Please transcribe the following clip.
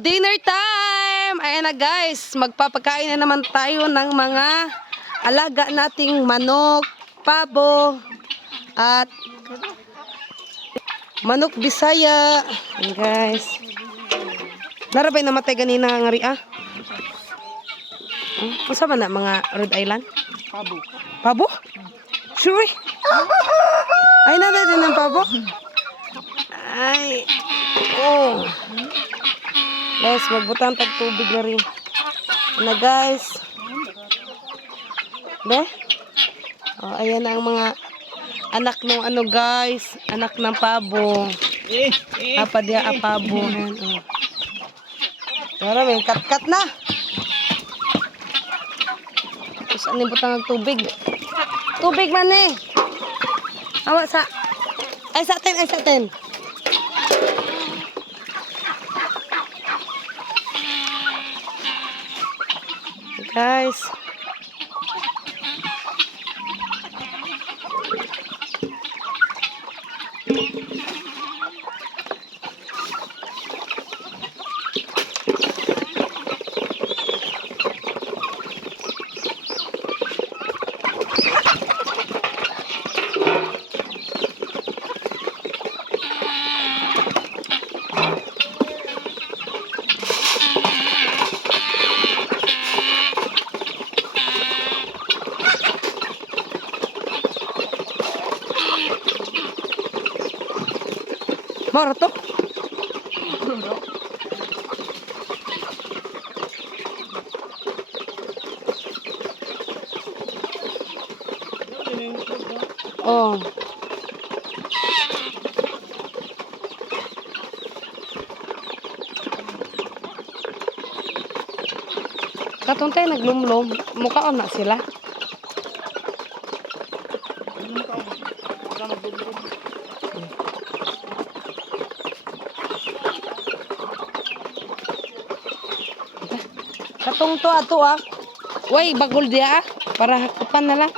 dinner time! Ayan na guys, magpapakain na naman tayo ng mga alaga nating manok, pabo, at manok Bisaya. Ayan guys. Narabay namatay ganina nga ri ah. Masa man na mga Rhode Island? Pabo. Pabo? Sure. Ay, natin din ng pabo. Ay. Oh. Guys, magbutang tagtubig na rin. Na guys. Be? Oh, ayan na ang mga anak ng ano guys. Anak ng pabo. Apa dia pabo. Ayan, oh. Tara, may kat-kat na. Saan yung butang ng tubig? Tubig man eh. Awa sa. Ay sa atin, ay sa atin. Guys. Mara to? Oh. Katong tayo naglumlom. Mukha na sila. Katong to ato ah. Way, bagol dia ah. Para hakupan na lang.